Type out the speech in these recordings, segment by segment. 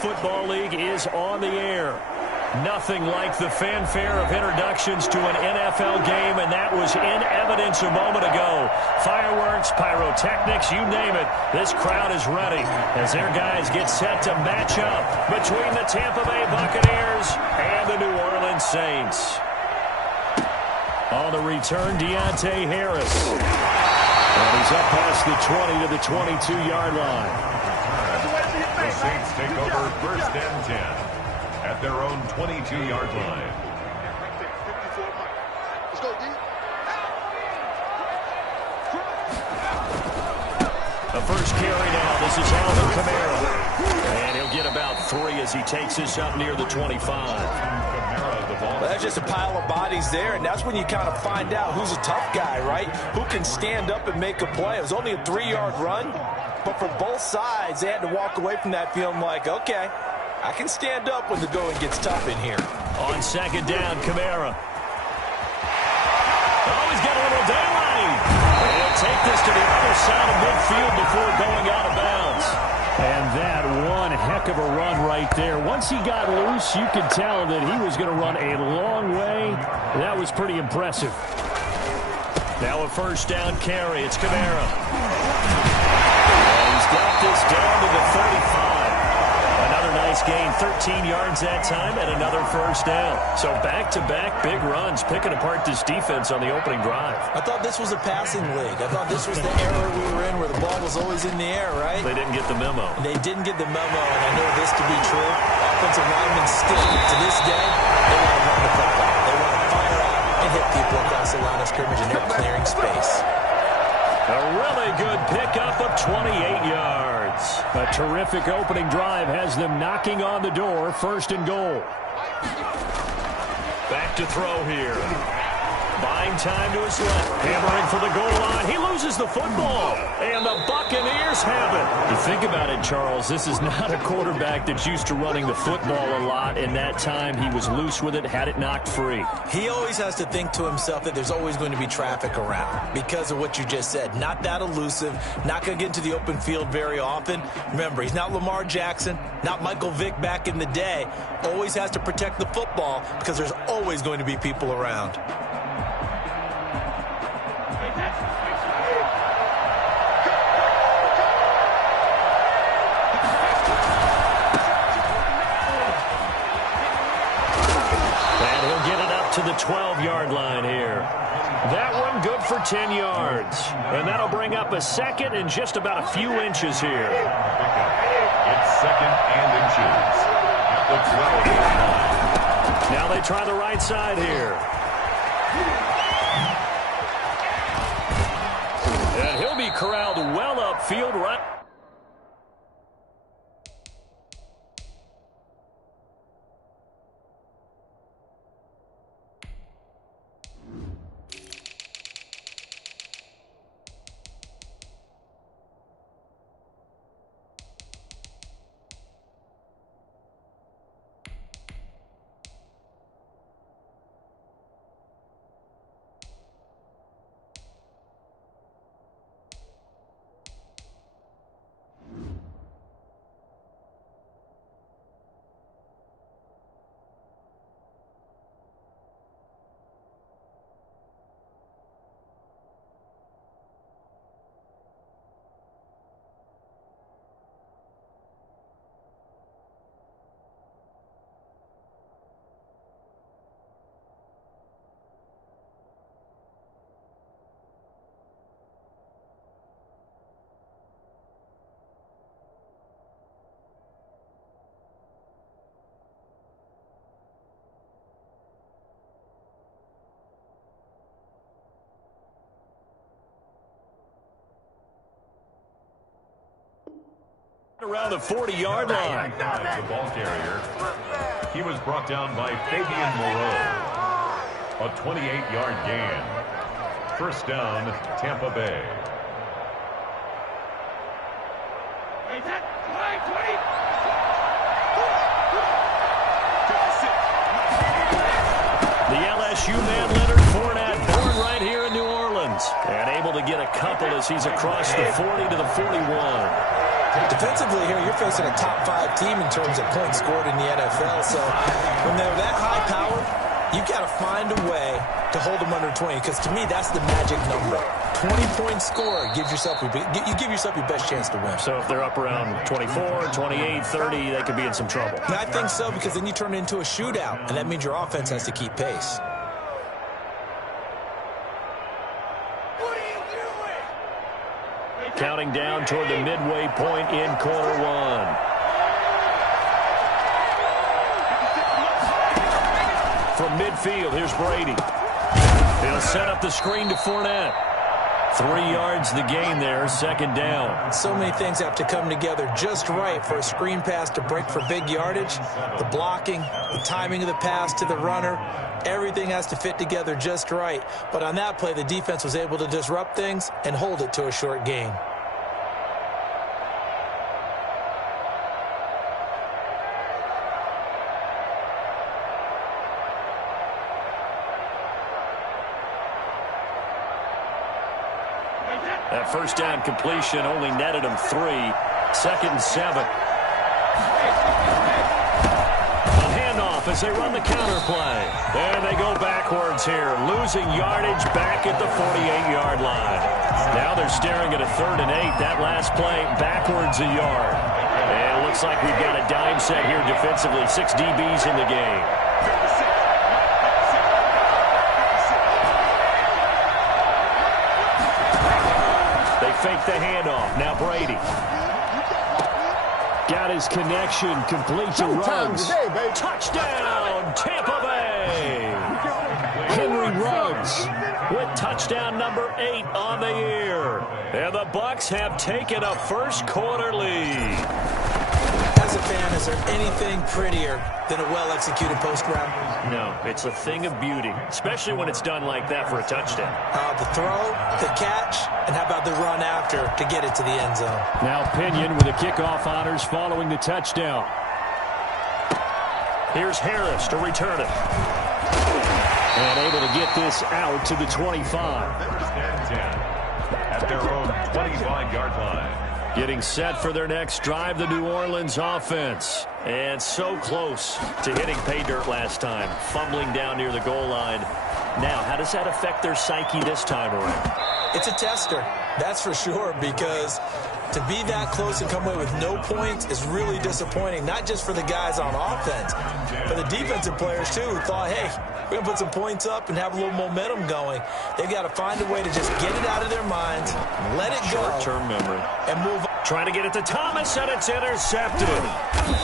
Football League is on the air. Nothing like the fanfare of introductions to an NFL game, and that was in evidence a moment ago. Fireworks, pyrotechnics, you name it. This crowd is ready as their guys get set to match up between the Tampa Bay Buccaneers and the New Orleans Saints. On the return, Deontay Harris. And he's up past the 20 to the 22-yard line. The Saints take over first and 10 at their own 22-yard line. The first carry now. This is Alvin Kamara. And he'll get about 3 as he takes this up near the 25. Well, that's just a pile of bodies there, and that's when you kind of find out who's a tough guy, right? Who can stand up and make a play. It was only a 3-yard run, but for both sides, they had to walk away from that feeling like, okay, I can stand up when the going gets tough in here. On second down, Kamara. Oh, he's got a little daylight. And he'll take this to the other side of midfield before going out of bounds. And that one heck of a run right there. Once he got loose, you could tell that he was going to run a long way. That was pretty impressive. Now a first down carry. It's Kamara. And he's got this down to the 35. Another nice gain, 13 yards that time, and another first down. So back-to-back big runs, picking apart this defense on the opening drive. I thought this was a passing league. I thought this was the era we were in where the ball was always in the air, right? They didn't get the memo. They didn't get the memo, and I know this to be true. Offensive linemen still, to this day, they want to run the football. They want to fire out and hit people across the line of scrimmage, and they're clearing space. A really good pickup of 28 yards. A terrific opening drive has them knocking on the door, first and goal. Back to throw here. Buying time to his left. Hammering for the goal line. He loses the football. And the Buccaneers have it. You think about it, Charles. This is not a quarterback that's used to running the football a lot. In that time, he was loose with it, had it knocked free. He always has to think to himself that there's always going to be traffic around because of what you just said. Not that elusive. Not going to get into the open field very often. Remember, he's not Lamar Jackson, not Michael Vick back in the day. Always has to protect the football because there's always going to be people around. To the 12-yard line here. That one good for 10 yards. And that'll bring up a second and just about a few inches here. It's second and inches at the 12-yard line. Now they try the right side here. And he'll be corralled well upfield right. Around the 40-yard line. The ball carrier. He was brought down by Fabian Moreau. A 28-yard gain. First down, Tampa Bay. The LSU man, Leonard Fournette, born right here in New Orleans, and able to get a couple as he's across the 40 to the 41. Defensively here, you're facing a top 5 team in terms of points scored in the NFL. So when they're that high powered, you've got to find a way to hold them under 20, because to me, that's the magic number. 20-point score gives yourself you give yourself your best chance to win. So if they're up around 24, 28, 30, they could be in some trouble. And I think so, because then you turn it into a shootout, and that means your offense has to keep pace. Counting down toward the midway point in quarter one. From midfield, here's Brady. He'll set up the screen to Fournette. 3 yards the gain there, second down. So many things have to come together just right for a screen pass to break for big yardage. The blocking, the timing of the pass to the runner, everything has to fit together just right. But on that play, the defense was able to disrupt things and hold it to a short gain. That first down completion only netted him 3. Second and 7. A handoff as they run the counter play. And they go backwards here, losing yardage back at the 48-yard line. Now they're staring at a 3rd and 8. That last play backwards a yard. And it looks like we've got a dime set here defensively. 6 DBs in the game. Fake the handoff. Now Brady. Got his connection. Complete to Ruggs. Touchdown, Tampa Bay. Henry Ruggs with touchdown number 8 on the year. And the Bucs have taken a first quarter lead. As a fan, is there anything prettier than a well-executed post route? No, it's a thing of beauty, especially when it's done like that for a touchdown. The throw, the catch, and how about the run after to get it to the end zone? Now Pinion with the kickoff honors following the touchdown. Here's Harris to return it. And able to get this out to the 25. First and 10 at their own 25-yard line. Getting set for their next drive, the New Orleans offense. And so close to hitting pay dirt last time, fumbling down near the goal line. Now, how does that affect their psyche this time around? It's a tester, that's for sure, because to be that close and come away with no points is really disappointing, not just for the guys on offense, but the defensive players, too, who thought, hey, we're going to put some points up and have a little momentum going. They've got to find a way to just get it out of their minds, let it go. Short-term memory. And move on. Trying to get it to Thomas, and it's intercepted.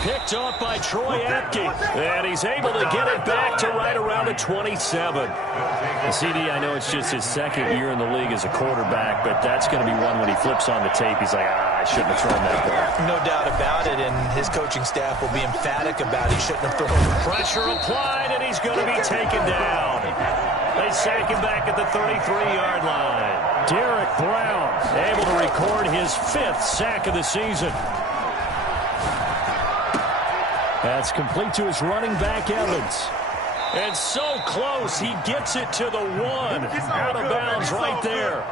Picked off by Troy Apke. And he's able to get it back to right around the 27. And CD, I know it's just his second year in the league as a quarterback, but that's going to be one when he flips on the tape. He's like, I shouldn't have thrown that ball. No doubt about it, and his coaching staff will be emphatic about it. He shouldn't have thrown it. Pressure applied, and he's going to be taken down. They sack him back at the 33-yard line. Derek Brown able to record his 5th sack of the season. That's complete to his running back, Evans. And so close, he gets it to the 1. Out of bounds right there.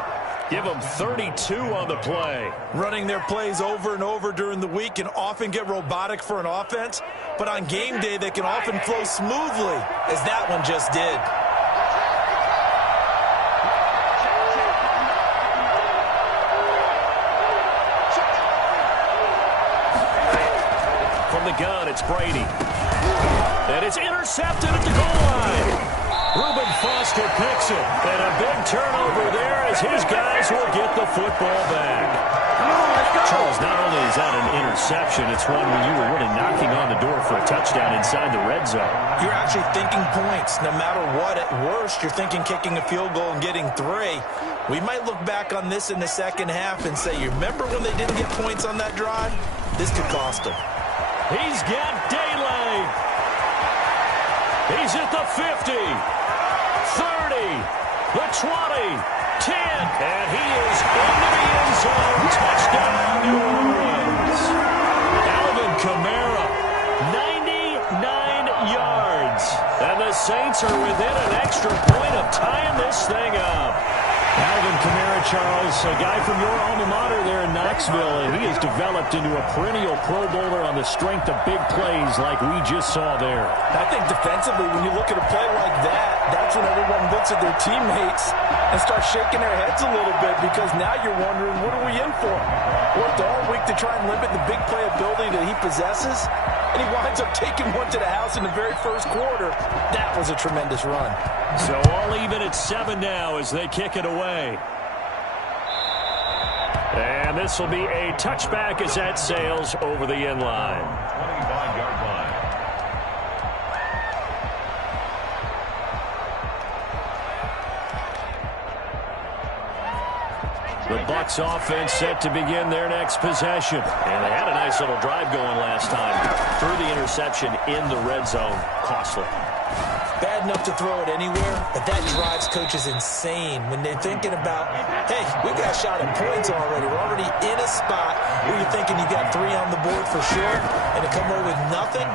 Give them 32 on the play. Running their plays over and over during the week can often get robotic for an offense, but on game day they can often flow smoothly, as that one just did. From the gun, it's Brady. And it's intercepted at the goal line. Reuben Foster picks it. And a big turnover there as his guys will get the football back. Charles, not only is that an interception, it's one where you were really knocking on the door for a touchdown inside the red zone. You're actually thinking points. No matter what, at worst, you're thinking kicking a field goal and getting 3. We might look back on this in the second half and say, you remember when they didn't get points on that drive? This could cost them. He's got daylight. He's at the 50, 30, the 20, 10, and he is into the end zone. Touchdown, New Orleans. Alvin Kamara, 99 yards. And the Saints are within an extra point of tying this thing up. Alvin Kamara, Charles, a guy from your alma mater there in Knoxville, and he has developed into a perennial Pro Bowler on the strength of big plays like we just saw there. I think defensively, when you look at a play like that, that's when everyone looks at their teammates and starts shaking their heads a little bit, because now you're wondering, what are we in for? Worked all week to try and limit the big play ability that he possesses, and he winds up taking one to the house in the very first quarter. That was a tremendous run. So all even at 7 now as they kick it away. And this will be a touchback as that sails over the end line. 25-yard line. The Bucs offense set to begin their next possession. And they had a nice little drive going last time. Threw the interception in the red zone. Costly. Bad enough to throw it anywhere, but that drives coaches insane when they're thinking about, hey, we got shot at points already. We're already in a spot where you're thinking you got 3 on the board for sure, and to come away with nothing,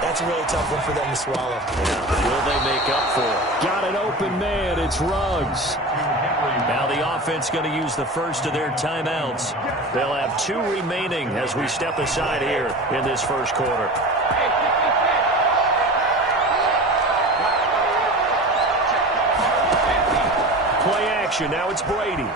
that's a really tough one for them to swallow. Yeah, will they make up for it? Got an open man. It's Ruggs. Now the offense going to use the first of their timeouts. They'll have 2 remaining as we step aside here in this first quarter. Play action. Now it's Brady.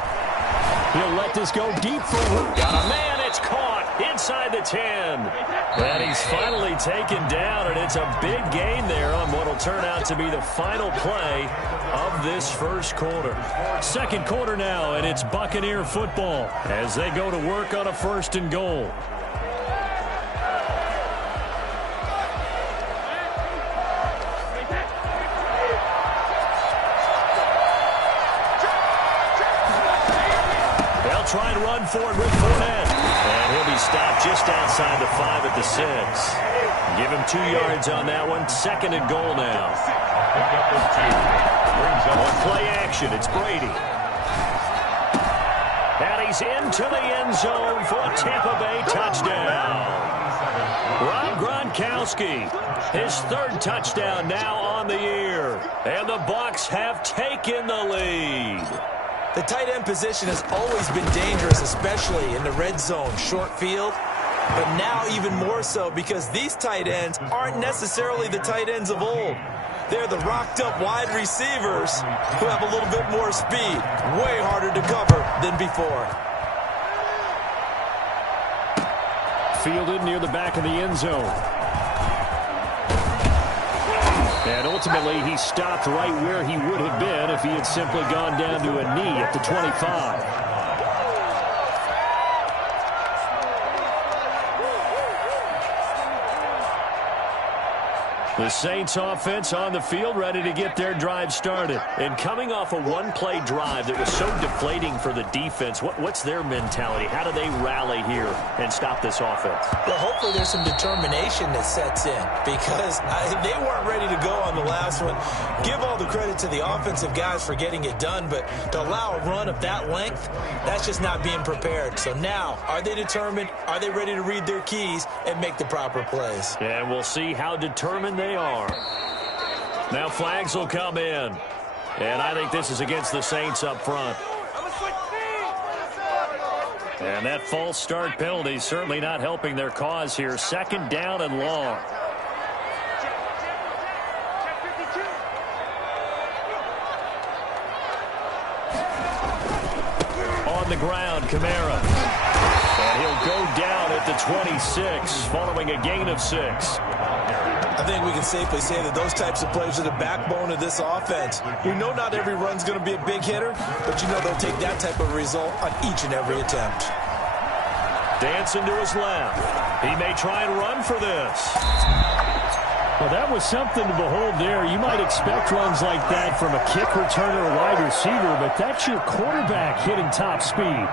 He'll let this go deep for Luke. Got a man. It's caught inside the 10. And he's finally taken down, and it's a big gain there on what will turn out to be the final play of this first quarter. Second quarter now, and it's Buccaneer football as they go to work on a 1st and goal. They'll try and run for it with Fournette. And he'll be stopped just outside the 5 at the 6. Give him 2 yards on that one. 2nd and goal now. On play action, it's Brady. And he's into the end zone for a Tampa Bay touchdown. Rob Gronkowski, his 3rd touchdown now on the year. And the Bucs have taken the lead. The tight end position has always been dangerous, especially in the red zone, short field. But now even more so, because these tight ends aren't necessarily the tight ends of old. They're the rocked-up wide receivers who have a little bit more speed. Way harder to cover than before. Fielded near the back of the end zone. And ultimately, he stopped right where he would have been if he had simply gone down to a knee at the 25. The Saints offense on the field, ready to get their drive started. And coming off a one-play drive that was so deflating for the defense, what's their mentality? How do they rally here and stop this offense? Well, hopefully there's some determination that sets in, because they weren't ready to go on the last one. Give all the credit to the offensive guys for getting it done, but to allow a run of that length, that's just not being prepared. So now, are they determined? Are they ready to read their keys and make the proper plays? And we'll see how determined they are. Now flags will come in. And I think this is against the Saints up front. And that false start penalty is certainly not helping their cause here. 2nd down and long. On the ground, Kamara. And he'll go down at the 26 following a gain of 6. I think we can safely say that those types of plays are the backbone of this offense. We know not every run's going to be a big hitter, but you know they'll take that type of result on each and every attempt. Dancing to his left. He may try and run for this. Well, that was something to behold there. You might expect runs like that from a kick returner or wide receiver, but that's your quarterback hitting top speed.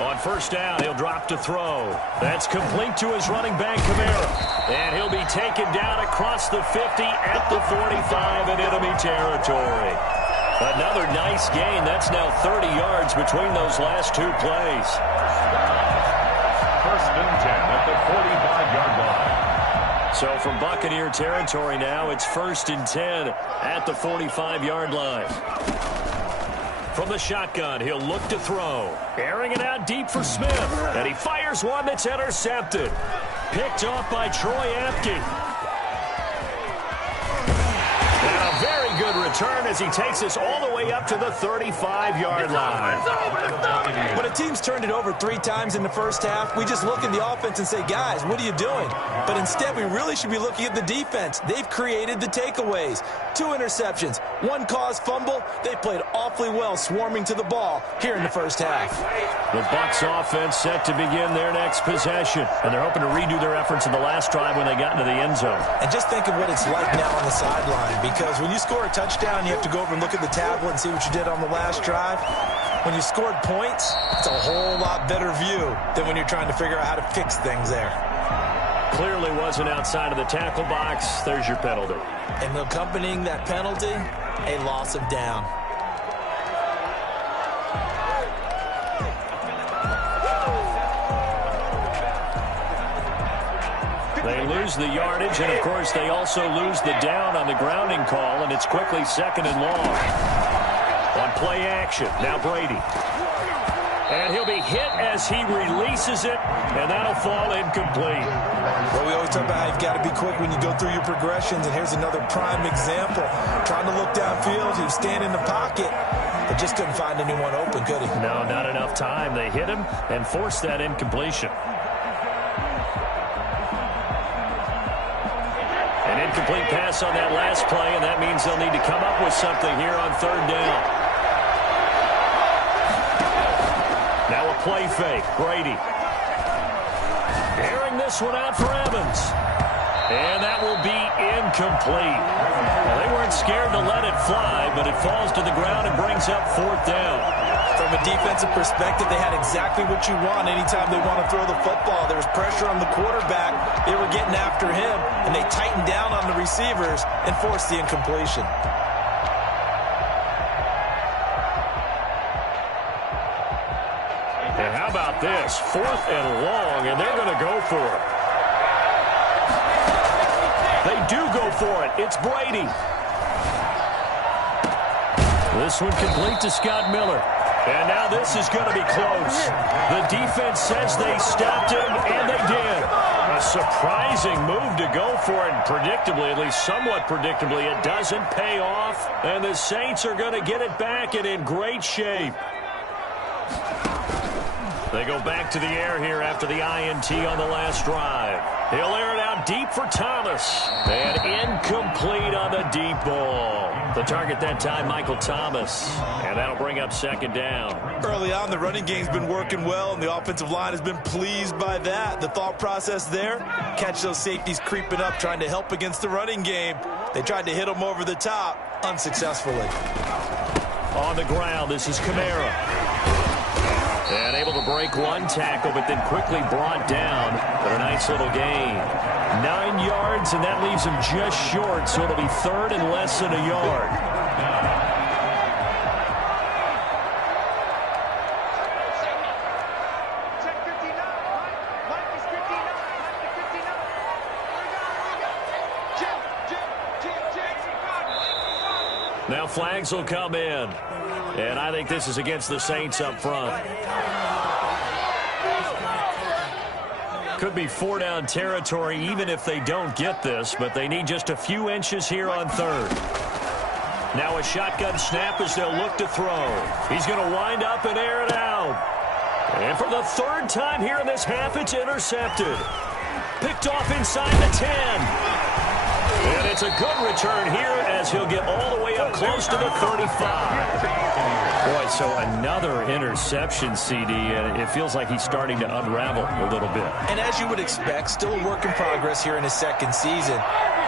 On 1st down, he'll drop to throw. That's complete to his running back, Kamara. And he'll be taken down across the 50 at the 45 in enemy territory. Another nice gain. That's now 30 yards between those last 2 plays. 1st and 10 at the 45-yard line. So from Buccaneer territory now, it's 1st and 10 at the 45-yard line. From the shotgun, he'll look to throw. Airing it out deep for Smith. And he fires one that's intercepted. Picked off by Troy Apke. And a very good return as he takes us all the way up to the 35-yard line. When a team's turned it over 3 times in the first half, we just look at the offense and say, guys, what are you doing? But instead, we really should be looking at the defense. They've created the takeaways. 2 interceptions, 1 caused fumble. They played awfully well swarming to the ball here in the first half. The Bucs offense set to begin their next possession. And they're hoping to redo their efforts in the last drive when they got into the end zone. And just think of what it's like now on the sideline, because when you score a touchdown, you have to go over and look at the tablet and see what you did on the last drive. When you scored points, it's a whole lot better view than when you're trying to figure out how to fix things there. Clearly wasn't outside of the tackle box. There's your penalty. And accompanying that penalty, a loss of down. They lose the yardage, and of course they also lose the down on the grounding call, and it's quickly 2nd and long. On play action, now Brady. And he'll be hit as he releases it, and that'll fall incomplete. Well, we always talk about how you've got to be quick when you go through your progressions, and here's another prime example. Trying to look downfield, he was standing in the pocket, but just couldn't find anyone open, could he? No, not enough time. They hit him and forced that incompletion. An incomplete pass on that last play, and that means they'll need to come up with something here on 3rd down. Now a play fake. Brady. Airing this one out for Evans. And that will be incomplete. Well, they weren't scared to let it fly, but it falls to the ground and brings up 4th down. From a defensive perspective, they had exactly what you want anytime they want to throw the football. There was pressure on the quarterback. They were getting after him, and they tightened down on the receivers and forced the incompletion. And how about this? 4th and long, and they're going to go for it. They do go for it. It's Brady. This one complete to Scott Miller. And now this is going to be close. The defense says they stopped him, and they did. A surprising move to go for it. Predictably, at least somewhat predictably, it doesn't pay off. And the Saints are going to get it back and in great shape. They go back to the air here after the INT on the last drive. He'll air it out deep for Thomas. And incomplete on the deep ball. The target that time, Michael Thomas. And that'll bring up 2nd down. Early on, the running game's been working well, and the offensive line has been pleased by that. The thought process there, catch those safeties creeping up, trying to help against the running game. They tried to hit them over the top, unsuccessfully. On the ground, this is Kamara. And able to break 1 tackle, but then quickly brought down. But a nice little gain. 9 yards, and that leaves him just short, so it'll be 3rd and less than a yard. Now flags will come in. And I think this is against the Saints up front. Could be 4-down territory even if they don't get this, but they need just a few inches here on 3rd. Now a shotgun snap as they'll look to throw. He's going to wind up and air it out. And for the 3rd time here in this half, it's intercepted. Picked off inside the 10. And it's a good return here as he'll get all the way up close to the 35. Boy, so another interception, CD, and it feels like he's starting to unravel a little bit. And as you would expect, still a work in progress here in his 2nd season.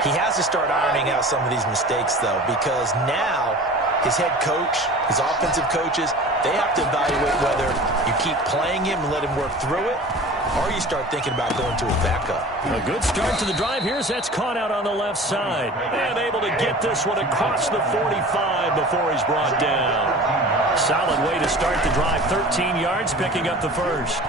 He has to start ironing out some of these mistakes, though, because now his head coach, his offensive coaches, they have to evaluate whether you keep playing him and let him work through it, or you start thinking about going to his backup. A good start to the drive here as that's caught out on the left side. And able to get this one across the 45 before he's brought down. Solid way to start the drive. 13 yards, picking up the 1st.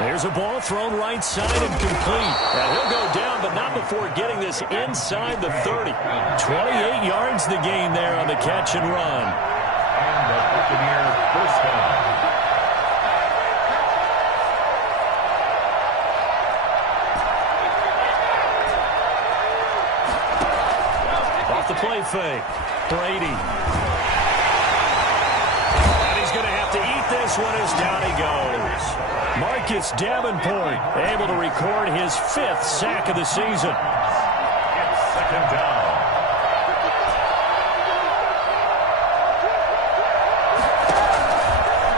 There's a ball thrown right side and complete. And he'll go down, but not before getting this inside the 30. 28 yards the gain there on the catch and run. And the Buccaneers first down. Off the play fake. Brady. And he's going to have to eat this one as down he goes. Marcus Davenport able to record his 5th sack of the season. It's second down.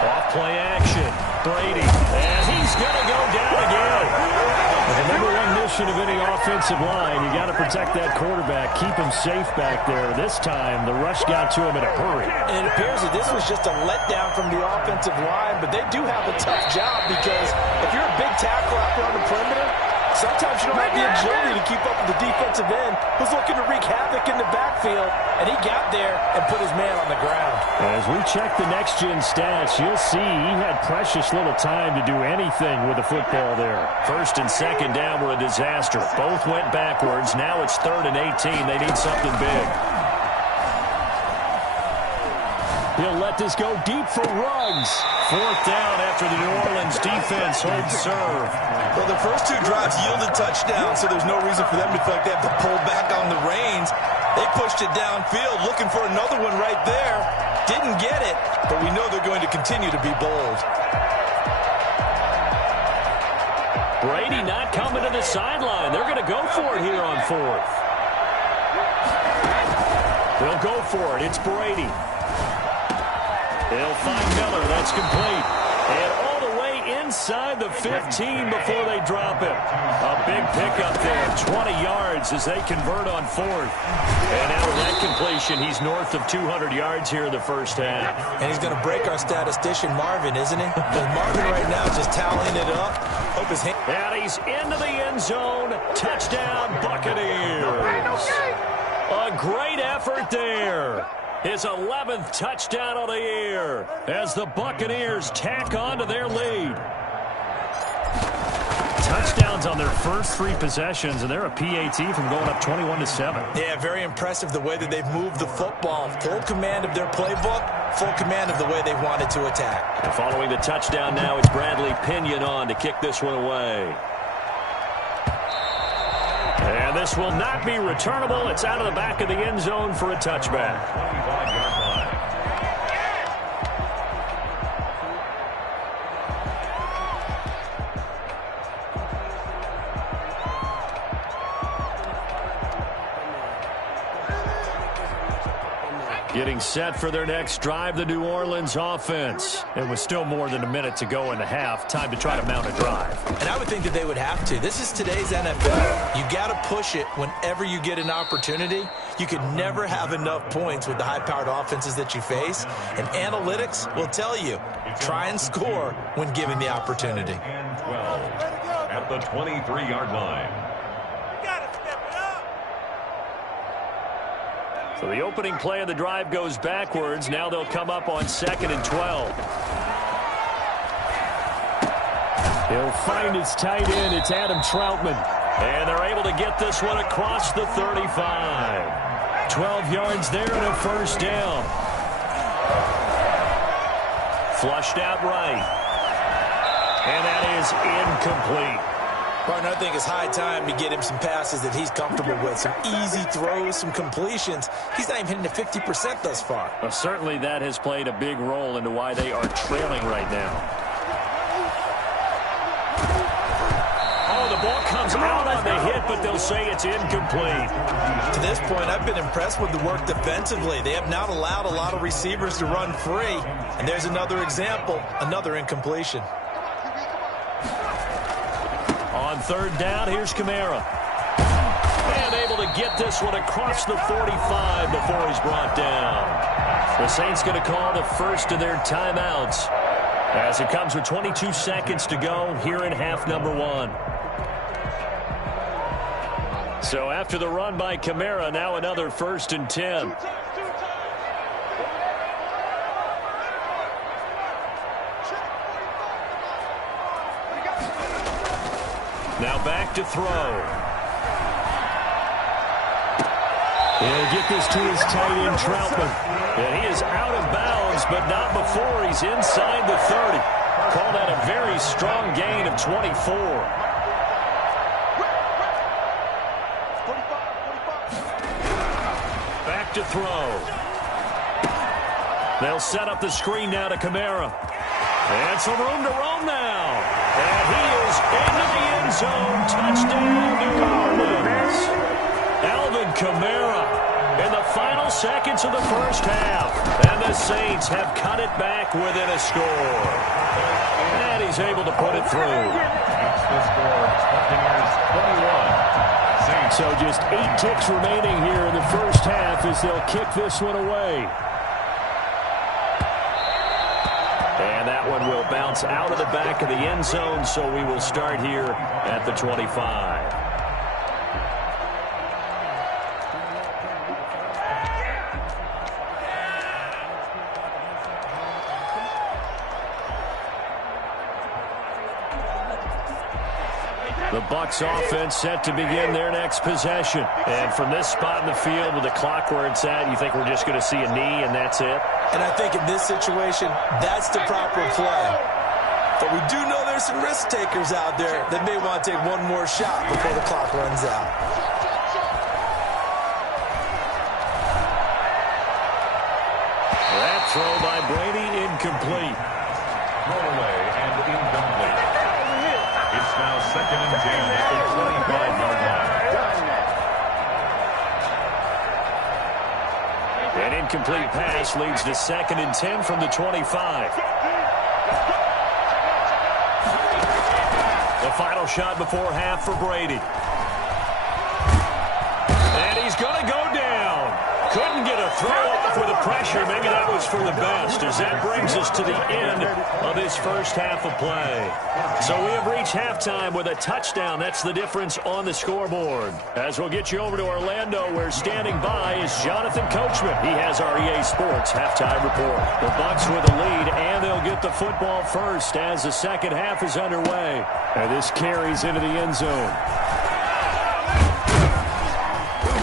Off play action. Brady. And he's going to go down again. The number one mission of any offensive line, you got to protect that quarterback, keep him safe back there. This time, the rush got to him in a hurry. And it appears that this was just a letdown from the offensive line, but they do have a tough job because if you're a big tackle out there on the perimeter, sometimes you don't have the agility to keep up with the defensive end who's looking to wreak havoc in the backfield, and he got there and put his man on the ground. As we check the next-gen stats, you'll see he had precious little time to do anything with the football there. First and second down were a disaster. Both went backwards. Now it's 3rd and 18. They need something big. He'll let this go deep for Ruggs. 4th down after the New Orleans defense holds serve. Well, the first 2 drives yielded touchdowns, so there's no reason for them to feel like they have to pull back on the reins. They pushed it downfield, looking for another one right there. Didn't get it, but we know they're going to continue to be bold. Brady not coming to the sideline. They're going to go for it here on 4th. They'll go for it. It's Brady. They'll find Miller. That's complete. And all the way inside the 15 before they drop it. A big pickup there. 20 yards as they convert on 4th. And now with that completion, he's north of 200 yards here in the first half. And he's going to break our statistician, Marvin, isn't he? Because Marvin right now is just tallying it up. Hope his hand. And he's into the end zone. Touchdown, Buccaneers. A great effort there. His 11th touchdown of the year as the Buccaneers tack on to their lead. Touchdowns on their first 3 possessions, and they're a PAT from going up 21-7. Yeah, very impressive the way that they've moved the football. Full command of their playbook, full command of the way they wanted to attack. And following the touchdown now, it's Bradley Pinion on to kick this one away. And this will not be returnable. It's out of the back of the end zone for a touchback. 25-yard line. Getting set for their next drive, the New Orleans offense. And with still more than a minute to go in the half, time to try to mount a drive. And I would think that they would have to. This is today's NFL. You got to push it whenever you get an opportunity. You can never have enough points with the high-powered offenses that you face. And analytics will tell you, try and score when given the opportunity. And 12 at the 23-yard line. So the opening play of the drive goes backwards. Now they'll come up on 2nd and 12. He'll find his tight end. It's Adam Troutman. And they're able to get this one across the 35. 12 yards there and a first down. Flushed out right. And that is incomplete. Partner, I think it's high time to get him some passes that he's comfortable with. Some easy throws, some completions. He's not even hitting the 50% thus far. Well, certainly that has played a big role into why they are trailing right now. Oh, the ball comes out on the hit, but they'll say it's incomplete. To this point, I've been impressed with the work defensively. They have not allowed a lot of receivers to run free. And there's another example, another incompletion. On 3rd down, here's Kamara. And able to get this one across the 45 before he's brought down. The Saints going to call the first of their timeouts as it comes with 22 seconds to go here in half number 1. So after the run by Kamara, now another 1st and 10. Now back to throw. He'll get this to his tight end, Troutman. And he is out of bounds, but not before he's inside the 30. Call that a very strong gain of 24. Back to throw. They'll set up the screen now to Kamara. And some room to roam now. And he is into the end zone. Touchdown, New Orleans. Alvin Kamara in the final seconds of the first half. And the Saints have cut it back within a score. And he's able to put it through. That's the score. Buccaneers 21. So just 8 ticks remaining here in the first half as they'll kick this one away. And that one will bounce out of the back of the end zone, so we will start here at the 25. The Bucs offense set to begin their next possession. And from this spot in the field with the clock where it's at, you think we're just going to see a knee and that's it? And I think in this situation, that's the proper play. But we do know there's some risk takers out there that may want to take one more shot before the clock runs out. That throw by Brady incomplete. Throwaway and incomplete. It's now 2nd and 10 at the 25-yard line. An incomplete pass leads to 2nd and 10 from the 25. The final shot before half for Brady. And he's going to go down. Couldn't get a throw off with the pressure. Maybe that was for the best, as that brings us to the end of this first half of play. So we have reached halftime with a touchdown. That's the difference on the scoreboard. As we'll get you over to Orlando, where standing by is Jonathan Coachman. He has our EA Sports halftime report. The Bucs with the lead, and they'll get the football first as the second half is underway. And this carries into the end zone.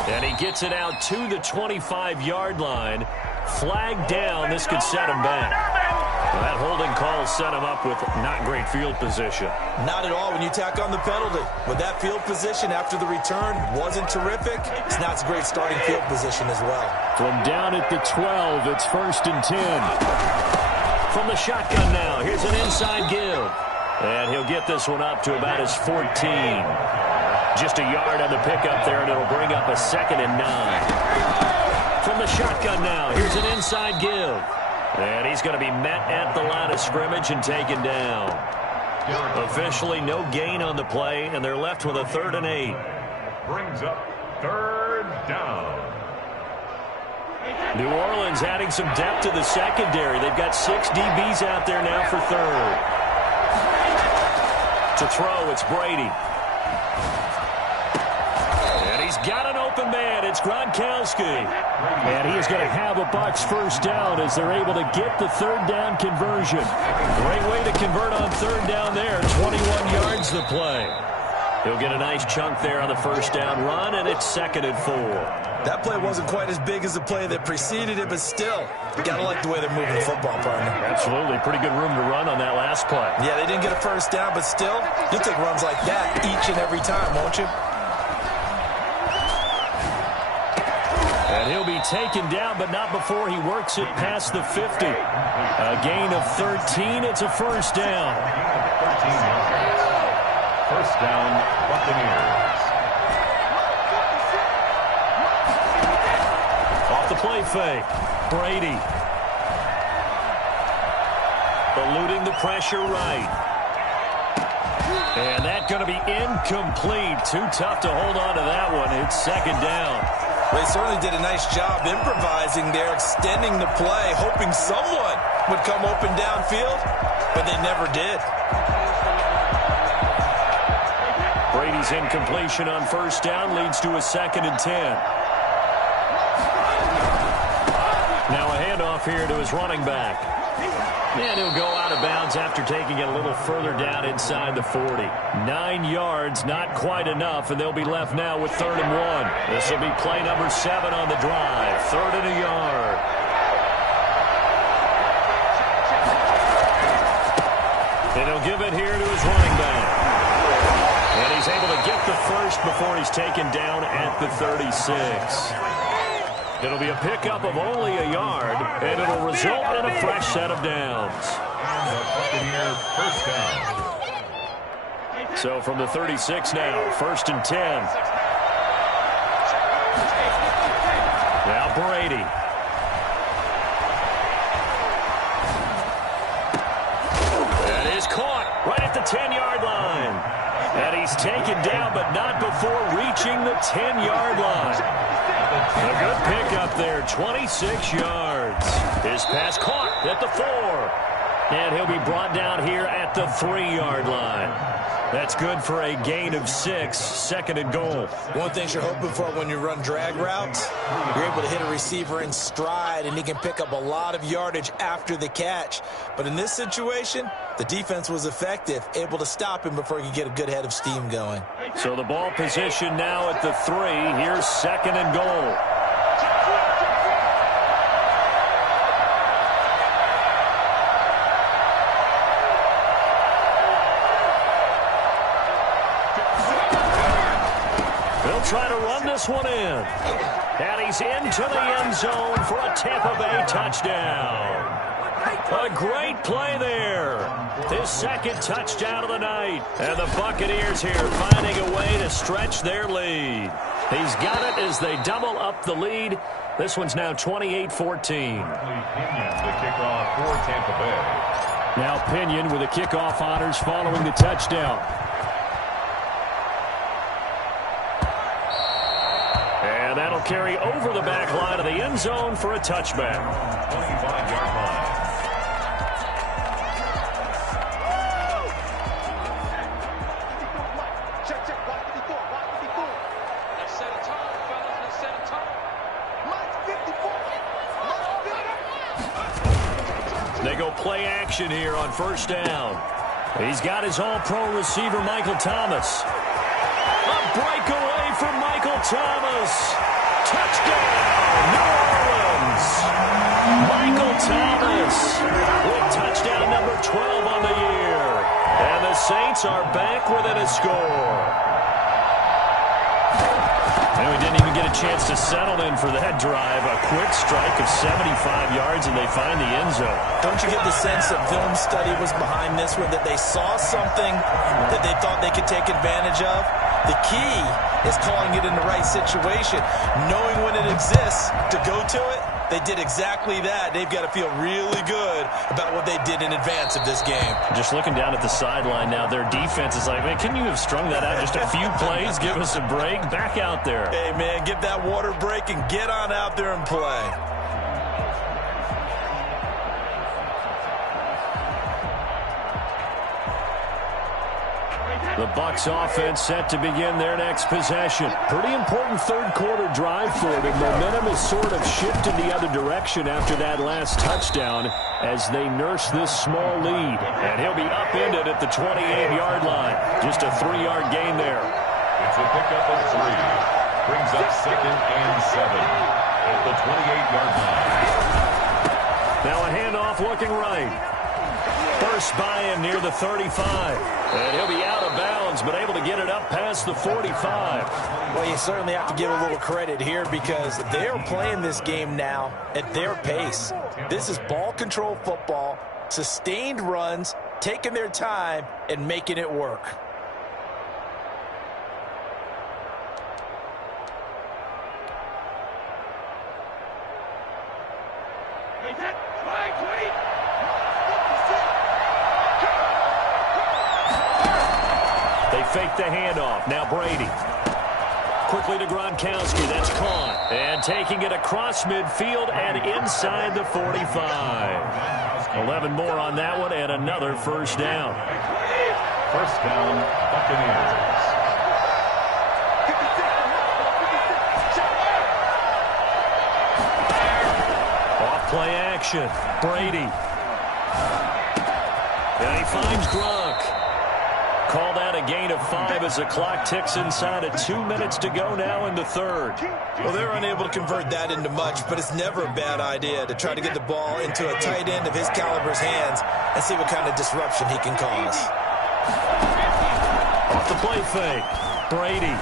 And he gets it out to the 25-yard line. Flag down. This could set him back. Well, that holding call set him up with not great field position. Not at all when you tack on the penalty. With that field position after the return wasn't terrific, it's not a great starting field position as well. From down at the 12, it's 1st and 10. From the shotgun now, here's an inside give. And he'll get this one up to about his 14. Just a yard on the pickup there, and it'll bring up a 2nd and 9. From the shotgun now, here's an inside give. And he's going to be met at the line of scrimmage and taken down. Officially no gain on the play, and they're left with a 3rd and 8. Brings up 3rd down. New Orleans adding some depth to the secondary. They've got 6 DBs out there now for 3rd. To throw, it's Brady. He's got an open man. It's Gronkowski. And he is going to have a Bucs first down as they're able to get the 3rd down conversion. Great way to convert on 3rd down there. 21 yards the play. He'll get a nice chunk there on the first down run, and it's 2nd and 4. That play wasn't quite as big as the play that preceded it, but still, you got to like the way they're moving the football, partner. Absolutely. Pretty good room to run on that last play. Yeah, they didn't get a first down, but still, you'll take runs like that each and every time, won't you? And he'll be taken down, but not before he works it past the 50. A gain of 13. It's a first down. 13 yards. First down, Buccaneers. Off the play fake. Brady. Eluding the pressure right. And that's going to be incomplete. Too tough to hold on to that one. It's 2nd down. They certainly did a nice job improvising there, extending the play, hoping someone would come open downfield, but they never did. Brady's incompletion on first down leads to a 2nd and 10. Now a handoff here to his running back. And he'll go out of bounds after taking it a little further down inside the 40. 9 yards, not quite enough, and they'll be left now with 3rd and 1. This will be play number 7 on the drive. 3rd and a yard. And he'll give it here to his running back. And he's able to get the first before he's taken down at the 36. It'll be a pickup of only a yard, and it'll result in a fresh set of downs. First down. So from the 36 now, 1st and 10. Now Brady. That is caught right at the 10-yard line. And he's taken down, but not before reaching the 10-yard line. A good pickup there, 26 yards. His pass caught at the 4. And he'll be brought down here at the 3-yard line. That's good for a gain of 6, 2nd and goal. One thing you're hoping for when you run drag routes, you're able to hit a receiver in stride, and he can pick up a lot of yardage after the catch. But in this situation, the defense was effective, able to stop him before he could get a good head of steam going. So the ball position now at the 3. Here's 2nd and goal. Try to run this one in. And he's into the end zone for a Tampa Bay touchdown. A great play there. His 2nd touchdown of the night. And the Buccaneers here finding a way to stretch their lead. He's got it as they double up the lead. This one's now 28-14. Pinion, the kickoff for Tampa Bay. Now Pinion with the kickoff honors following the touchdown. And that'll carry over the back line of the end zone for a touchback. 25-yard line. They go play action here on 1st down. He's got his all-pro receiver, Michael Thomas. A breakaway for Michael Thomas. Touchdown, New Orleans. Michael Thomas with touchdown number 12 on the year. And the Saints are back within a score. And we didn't even get a chance to settle in for that drive. A quick strike of 75 yards, and they find the end zone. Don't you get the sense that film study was behind this one, that they saw something that they thought they could take advantage of? The key is calling it in the right situation, knowing when it exists to go to it. They did exactly that. They've got to feel really good about what they did in advance of this game. Just looking down at the sideline now, their defense is like, man, couldn't you have strung that out just a few plays? Give us a break. Back out there. Hey, man, give that water break and get on out there and play. The Bucs offense set to begin their next possession. Pretty important 3rd quarter drive for them. Momentum has sort of shifted the other direction after that last touchdown as they nurse this small lead. And he'll be upended at the 28-yard line. Just a 3-yard gain there. It's a pickup of 3. Brings up 2nd and 7 at the 28-yard line. Now a handoff looking right. First by him near the 35. And he'll be out of bounds, but able to get it up past the 45. Well, you certainly have to give a little credit here because they're playing this game now at their pace. This is ball control football, sustained runs, taking their time, and making it work. They fake the handoff. Now Brady. Quickly to Gronkowski. That's caught. And taking it across midfield and inside the 45. 11 more on that one and another first down. First down, Buccaneers. Off play action. Brady. And he finds Gronk. Call that a gain of 5 as the clock ticks inside of 2 minutes to go now in the third. Well, they're unable to convert that into much, but it's never a bad idea to try to get the ball into a tight end of his caliber's hands and see what kind of disruption he can cause. Off the play fake, Brady.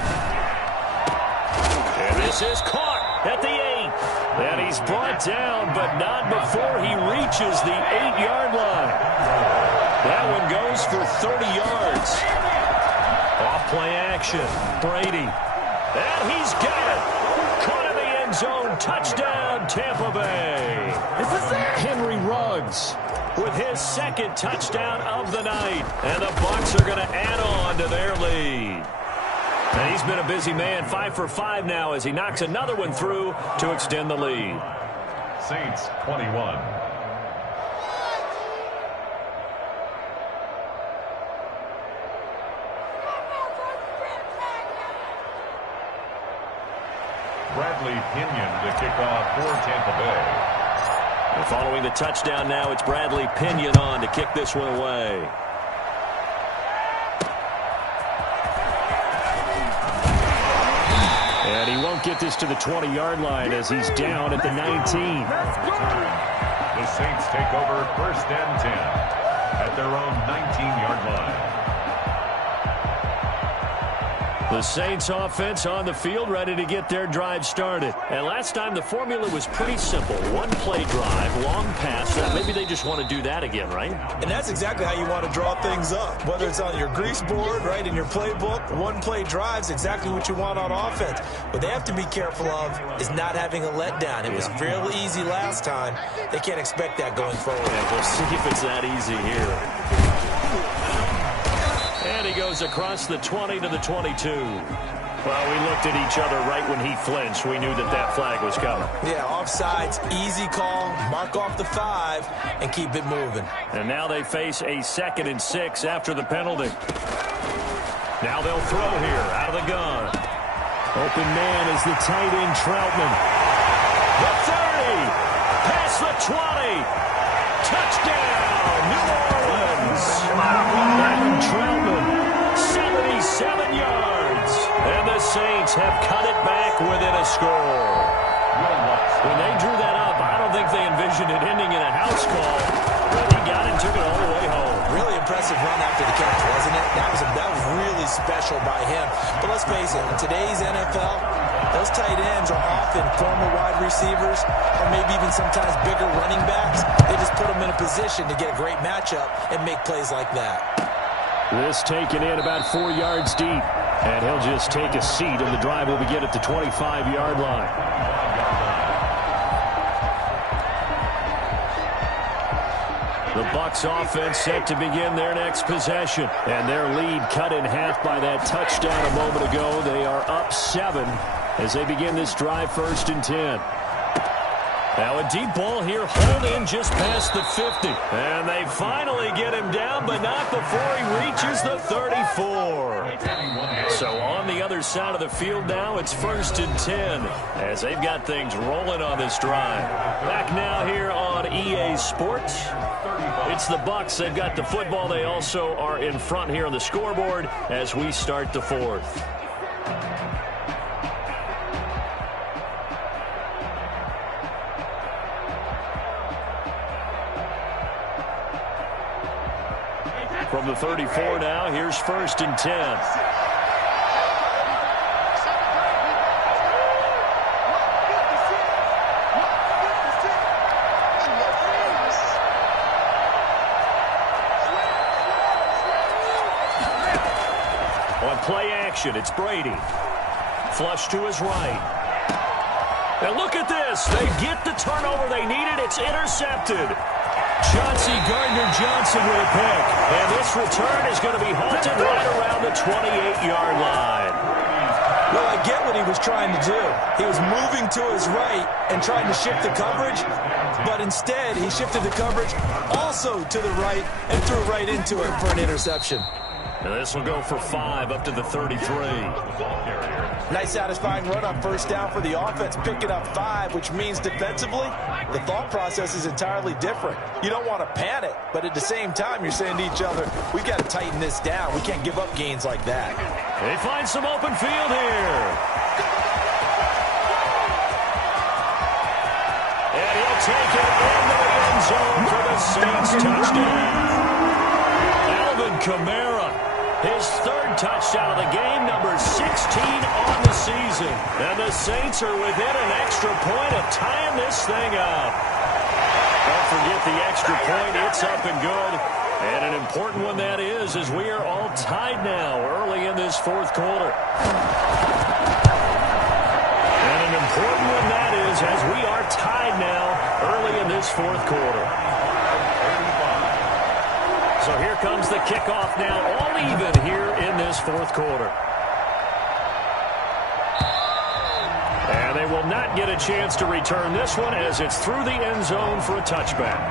And this is caught at the 8. And he's brought down, but not before he reaches the 8-yard line. That one goes for 30 yards. Off play action, Brady. And he's got it. Caught in the end zone. Touchdown, Tampa Bay. Henry Ruggs with his second touchdown of the night. And the Bucs are going to add on to their lead. And he's been a busy man, 5 for 5 now as he knocks another one through to extend the lead. Saints 21. Bradley Pinion to kick off for Tampa Bay. And following the touchdown now, it's Bradley Pinion on to kick this one away. And he won't get this to the 20-yard line as he's down at the 19. The Saints take over 1st and 10 at their own 19-yard line. The Saints offense on the field ready to get their drive started. And last time the formula was pretty simple. One play drive, long pass. So maybe they just want to do that again, right? And that's exactly how you want to draw things up. Whether it's on your grease board, right, in your playbook, one play drive's exactly what you want on offense. What they have to be careful of is not having a letdown. It was real easy last time. They can't expect that going forward. Yeah, we'll see if it's that easy here. And he goes across the 20 to the 22. Well, we looked at each other right when he flinched. We knew that that flag was coming. Yeah, offsides, easy call, mark off the 5, and keep it moving. And now they face a 2nd and 6 after the penalty. Now they'll throw here out of the gun. Open man is the tight end, Troutman. The 30, past the 20. Touchdown, New Orleans. Adam Troutman, 77 yards. And the Saints have cut it back within a score. When they drew that up, I don't think they envisioned it ending in a house call. But he got it, took it all the way home. Really impressive run after the catch, wasn't it? That was really special by him. But let's face it, in today's NFL, those tight ends are often former wide receivers or maybe even sometimes bigger running backs. They just put them in a position to get a great matchup and make plays like that. This taken in about 4 yards deep. And he'll just take a seat, and the drive will begin at the 25-yard line. The Bucs offense set to begin their next possession. And their lead cut in half by that touchdown a moment ago. They are up 7 as they begin this drive 1st and 10. Now a deep ball here, hauled in just past the 50. And they finally get him down, but not before he reaches the 34. So on the other side of the field now, it's 1st and 10 as they've got things rolling on this drive. Back now here on EA Sports. It's the Bucs. They've got the football. They also are in front here on the scoreboard as we start the 4th. From the 34 now, here's 1st and 10. On play action, it's Brady. Flush to his right. Now look at this. They get the turnover they needed. It's intercepted. Chauncey Gardner-Johnson with a pick. And this return is going to be halted right around the 28-yard line. Well, I get what he was trying to do. He was moving to his right and trying to shift the coverage, but instead he shifted the coverage also to the right and threw right into it for an interception. And this will go for 5 up to the 33. Nice satisfying run on first down for the offense, picking up 5, which means defensively, the thought process is entirely different. You don't want to panic, but at the same time, you're saying to each other, we've got to tighten this down. We can't give up gains like that. They find some open field here. And he'll take it into the end zone for the Saints touchdown. Alvin Kamara, his 3rd touchdown of the game, number 16 on the season. And the Saints are within an extra point of tying this thing up. Don't forget the extra point. It's up and good. And an important one that is, as we are all tied now early in this 4th quarter. And an important one that is, as we are tied now early in this 4th quarter. So here comes the kickoff now, all even here in this 4th quarter. And they will not get a chance to return this one as it's through the end zone for a touchback.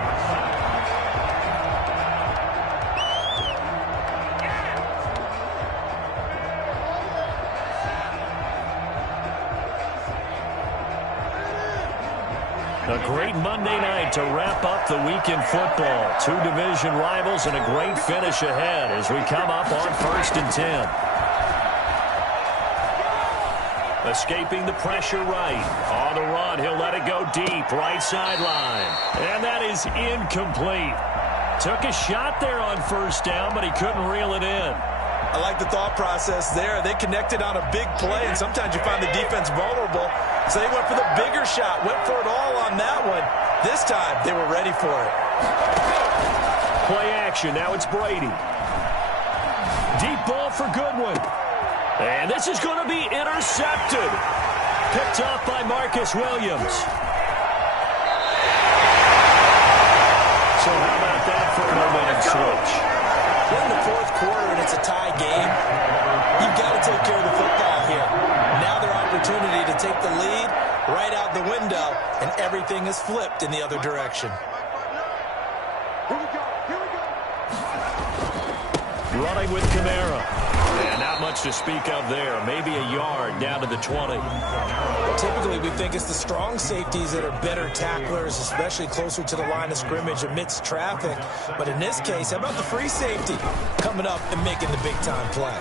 A great Monday night to wrap up the week in football. 2 division rivals and a great finish ahead as we come up on 1st and 10. Escaping the pressure right. On the run, he'll let it go deep. Right sideline. And that is incomplete. Took a shot there on 1st down, but he couldn't reel it in. I like the thought process there. They connected on a big play, and sometimes you find the defense vulnerable. So they went for the bigger shot, went for it all on that one. This time, they were ready for it. Play action. Now it's Brady. Deep ball for Goodwin. And this is going to be intercepted. Picked up by Marcus Williams. So how about that for a momentum switch? We're in the 4th quarter, and it's a tie game. You've got to take care of the football here. Now their opportunity to take the lead right out the window, and everything is flipped in the other direction. Running with Kamara. And not much to speak of there. Maybe a yard down to the 20. Typically, we think it's the strong safeties that are better tacklers, especially closer to the line of scrimmage amidst traffic. But in this case, how about the free safety coming up and making the big-time play?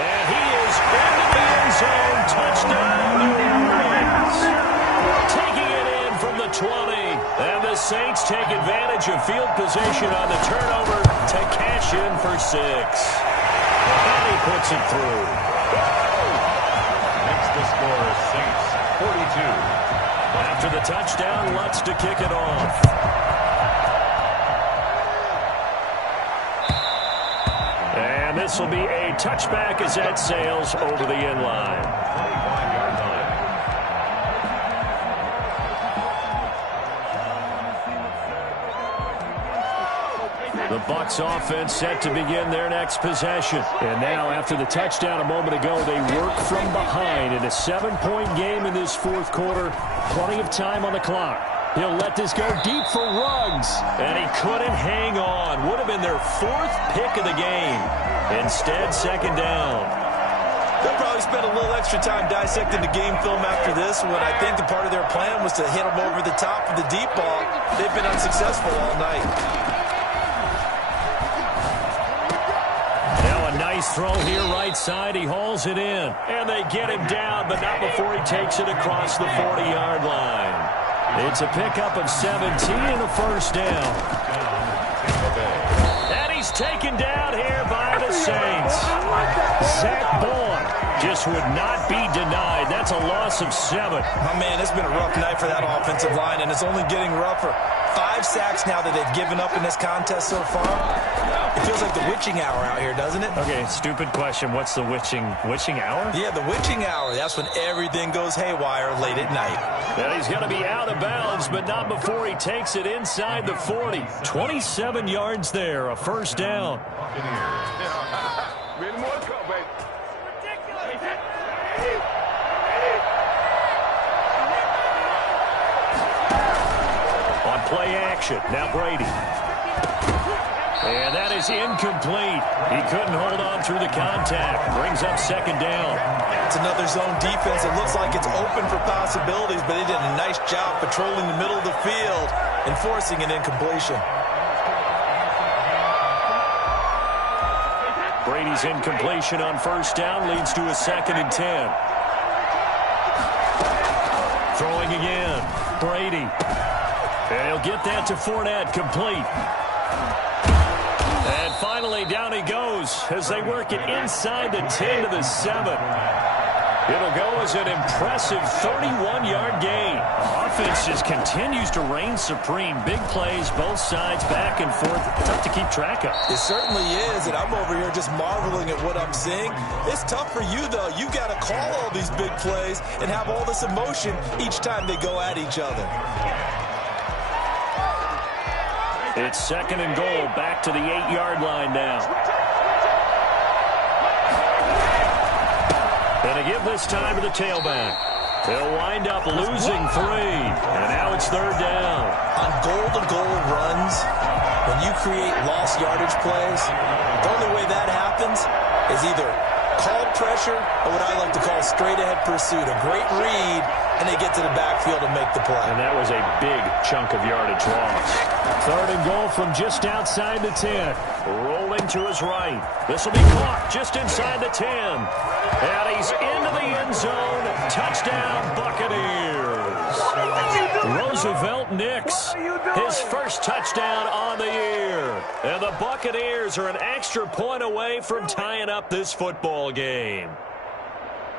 And he is into the end zone. Touchdown, New Orleans. Taking it in from the 20. And the Saints take advantage of field position on the turnover to cash in for 6. And he puts it through. Makes the score Saints 42. After the touchdown, Lutz to kick it off. And this will be a touchback as that sails over the end line. 25-yard line. The Bucs offense set to begin their next possession. And now, after the touchdown a moment ago, they work from behind in a 7-point game in this 4th quarter. Plenty of time on the clock. He'll let this go deep for Ruggs. And he couldn't hang on. Would have been their 4th pick of the game. Instead, 2nd down. They'll probably spend a little extra time dissecting the game film after this one. I think the part of their plan was to hit them over the top of the deep ball. They've been unsuccessful all night. Nice throw here right side. He hauls it in. And they get him down, but not before he takes it across the 40-yard line. It's a pickup of 17 and a 1st down. And he's taken down here by the Saints. Zach Bourne just would not be denied. That's a loss of 7. My man, it's been a rough night for that offensive line, and it's only getting rougher. 5 sacks now that they've given up in this contest so far. It feels like the witching hour out here, doesn't it? Okay, stupid question. What's the witching hour? Yeah, the witching hour. That's when everything goes haywire late at night. And he's going to be out of bounds, but not before he takes it inside the 40. 27 yards there, a 1st down. On play action, now Brady. And that is incomplete. He couldn't hold on through the contact. Brings up second down. It's another zone defense. It looks like it's open for possibilities, but they did a nice job patrolling the middle of the field and forcing an incompletion. Brady's incompletion on first down leads to a 2nd and 10. Throwing again. Brady. And he'll get that to Fournette, complete. And finally, down he goes as they work it inside the 10 to the 7. It'll go as an impressive 31-yard gain. Offense just continues to reign supreme. Big plays, both sides, back and forth. Tough to keep track of. It certainly is, and I'm over here just marveling at what I'm seeing. It's tough for you, though. You got to call all these big plays and have all this emotion each time they go at each other. It's 2nd and goal, back to the 8-yard line now. And to give this time to the tailback. They'll wind up losing 3. And now it's 3rd down. On goal-to-goal runs, when you create lost yardage plays, the only way that happens is either called pressure or what I like to call straight-ahead pursuit. A great read, and they get to the backfield and make the play. And that was a big chunk of yardage loss. 3rd and goal from just outside the 10. Rolling to his right. This will be caught just inside the 10. And he's into the end zone. Touchdown, Buccaneers. Roosevelt Nix, his first touchdown on the year. And the Buccaneers are an extra point away from tying up this football game.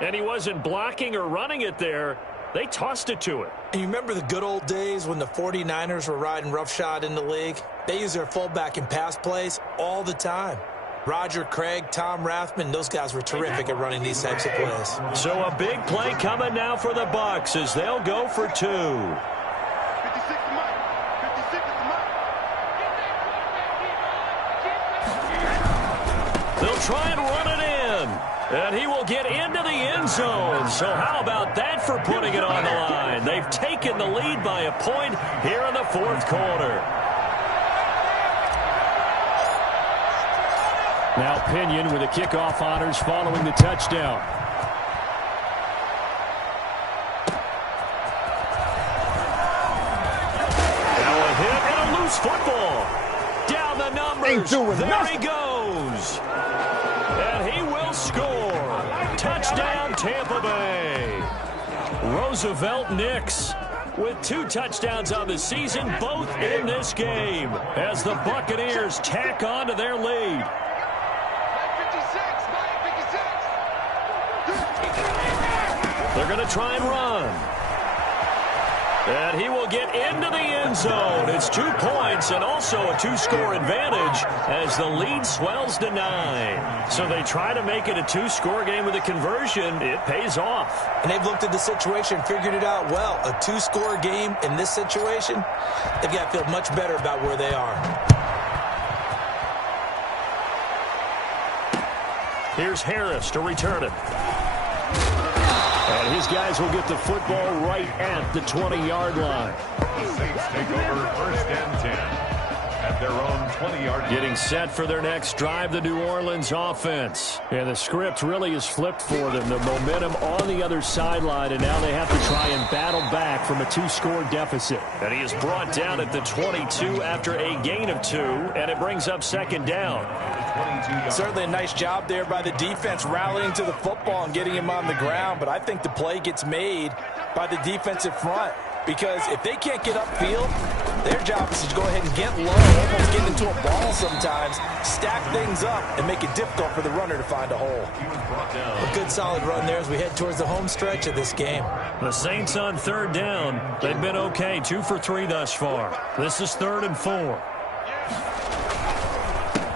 And he wasn't blocking or running it there. They tossed it to him. And you remember the good old days when the 49ers were riding roughshod in the league? They used their fullback in pass plays all the time. Roger Craig, Tom Rathman, those guys were terrific at running these types of plays. So a big play coming now for the Bucs as they'll go for 2. They'll try and run it in. And he will get into the end zone. So how about that for putting it on the line? They've taken the lead by a point here in the 4th quarter. Now Pinion with the kickoff honors following the touchdown. Now a hit and a loose football. Down the numbers. There he goes. And he will score. Touchdown, Tampa Bay. Roosevelt Nix with 2 touchdowns on the season, both in this game, as the Buccaneers tack on to their lead. They're going to try and run. And he will get into the end zone. It's 2 points and also a 2-score advantage as the lead swells to 9. So they try to make it a 2-score game with a conversion. It pays off. And they've looked at the situation, figured it out well. A 2-score game in this situation, they've got to feel much better about where they are. Here's Harris to return it. And his guys will get the football right at the 20-yard line. The Saints take over 1st and 10 at their own 20-yard line. Getting set for their next drive, the New Orleans offense. And the script really is flipped for them. The momentum on the other sideline, and now they have to try and battle back from a 2-score deficit. And he is brought down at the 22 after a gain of 2, and it brings up 2nd down. Certainly a nice job there by the defense rallying to the football and getting him on the ground, but I think the play gets made by the defensive front because if they can't get upfield, their job is to go ahead and get low, almost get into a ball sometimes, stack things up, and make it difficult for the runner to find a hole. A good solid run there as we head towards the home stretch of this game. The Saints on 3rd down. They've been okay, 2 for 3 thus far. This is 3rd and 4.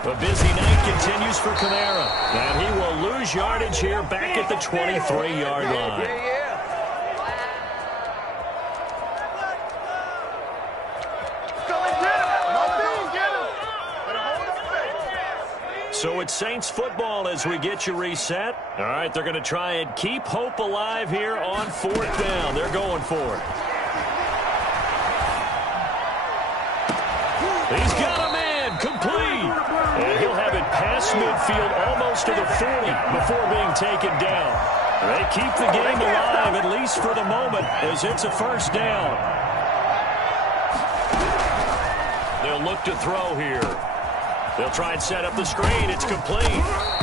A busy night continues for Kamara, and he will lose yardage here back at the 23-yard line. So it's Saints football as we get you reset. All right, they're going to try and keep hope alive here on 4th down. They're going for it. He's got a man, complete. across midfield, almost to the 40 before being taken down. They keep the game alive, at least for the moment, as it's a first down. They'll look to throw here. They'll try and set up the screen. It's complete.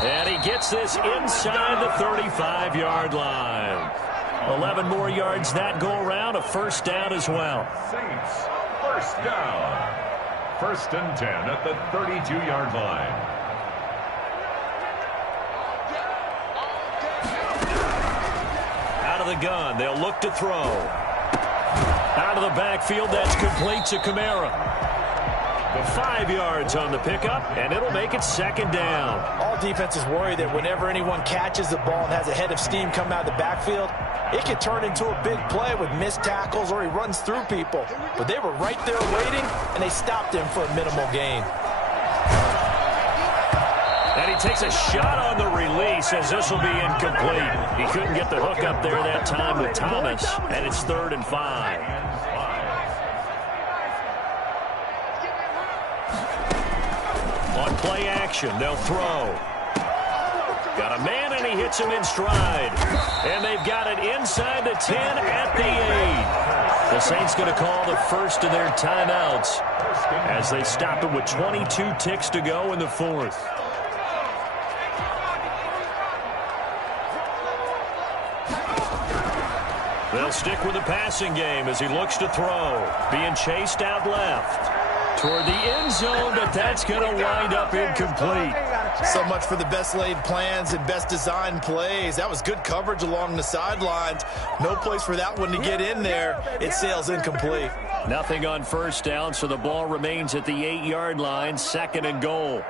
And he gets this inside the 35-yard line. 11 more yards that go around, a first down as well. Saints, first down. First and 10 at the 32-yard line. Out of the gun, they'll look to throw. Out of the backfield, that's complete to Kamara. The 5 yards on the pickup, and it'll make it second down. All defenses worry that whenever anyone catches the ball and has a head of steam come out of the backfield, it can turn into a big play with missed tackles or he runs through people. But they were right there waiting, and they stopped him for a minimal gain. And he takes a shot on the release as this will be incomplete. He couldn't get the hook up there that time with Thomas, and it's 3rd and 5. On play action, they'll throw. Got a man, and he hits him in stride. And they've got it inside the 10 at the 8. The Saints going to call the first of their timeouts as they stop it with 22 ticks to go in the 4th. They'll stick with the passing game as he looks to throw. Being chased out left toward the end zone, but that's going to wind up incomplete. So much for the best laid plans and best designed plays. That was good coverage along the sidelines. No place for that one to get in there. It sails incomplete. Nothing on first down, so the ball remains at the 8-yard line, 2nd and goal.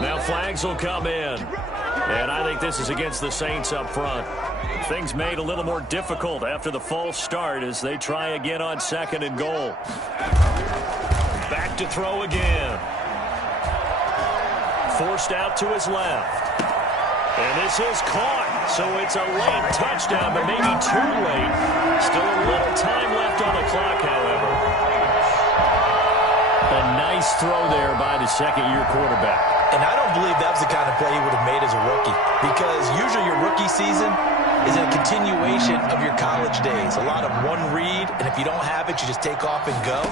Now flags will come in, and I think this is against the Saints up front. Things made a little more difficult after the false start as they try again on 2nd and goal. Back to throw again. Forced out to his left. And this is caught, so it's a late touchdown, but maybe too late. Still a little time left on the clock, however. A nice throw there by the second-year quarterback. And I don't believe that was the kind of play he would have made as a rookie, because usually your rookie season is a continuation of your college days. A lot of one read, and if you don't have it, you just take off and go.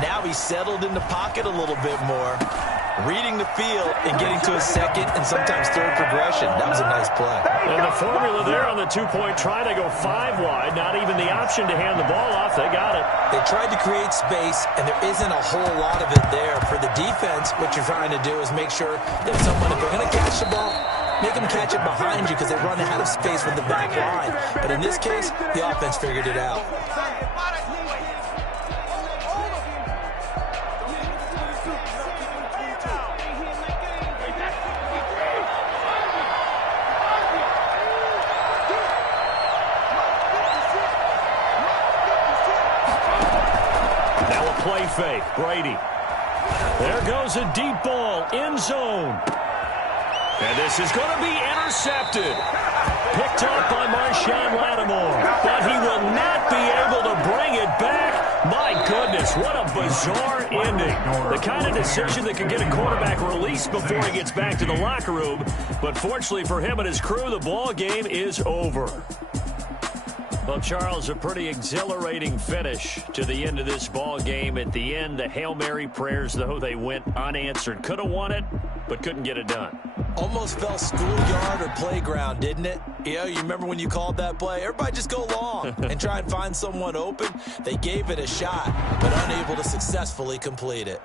Now he's settled in the pocket a little bit more, reading the field and getting to a second and sometimes third progression. That was a nice play. And the formula there on the two-point try, they go 5 wide. Not even the option to hand the ball off. They got it. They tried to create space, and there isn't a whole lot of it there. For the defense, what you're trying to do is make sure that someone, if they're going to catch the ball, make them catch it behind you because they run out of space with the back line. But in this case, the offense figured it out. Play fake. Brady. There goes a deep ball. End zone. And this is going to be intercepted. Picked up by Marshawn Lattimore. But he will not be able to bring it back. My goodness, what a bizarre ending. The kind of decision that could get a quarterback released before he gets back to the locker room. But fortunately for him and his crew, the ball game is over. Well, Charles, a pretty exhilarating finish to the end of this ball game. At the end, the Hail Mary prayers, though, they went unanswered. Could have won it, but couldn't get it done. Almost felt schoolyard or playground, didn't it? You remember when you called that play? Everybody just go long and try and find someone open. They gave it a shot, but unable to successfully complete it.